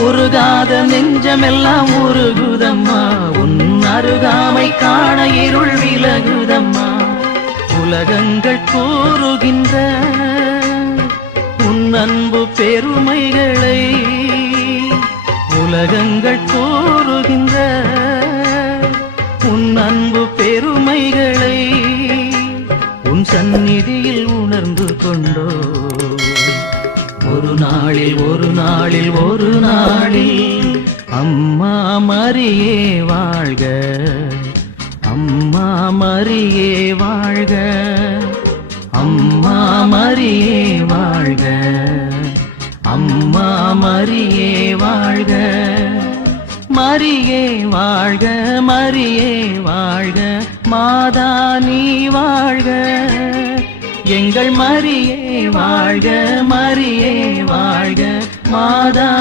உருகாத நெஞ்சமெல்லாம் உருகுதம்மா உன் அருகாமை காண இருள் விலகுதம்மா உலகங்கள் கூறுகின்ற உன் அன்பு பெருமைகளை உலகங்கள் கூறுகின்ற உன் அன்பு பெருமைகளை உன் சந்நிதியில் உணர்ந்து கொண்டோ ஒரு நாளில் ஒரு நாளில் ஒரு நாளில் அம்மா மரியே வாழ்க அம்மா மரியே வாழ்க அம்மா மரியே வாழ்க அம்மா மரியே வாழ்க மரியே வாழ்க மரியே வாழ்க மாதா நீ வாழ்க எங்கள் மரியே வாழ்க மரியே வாழ்க மாதா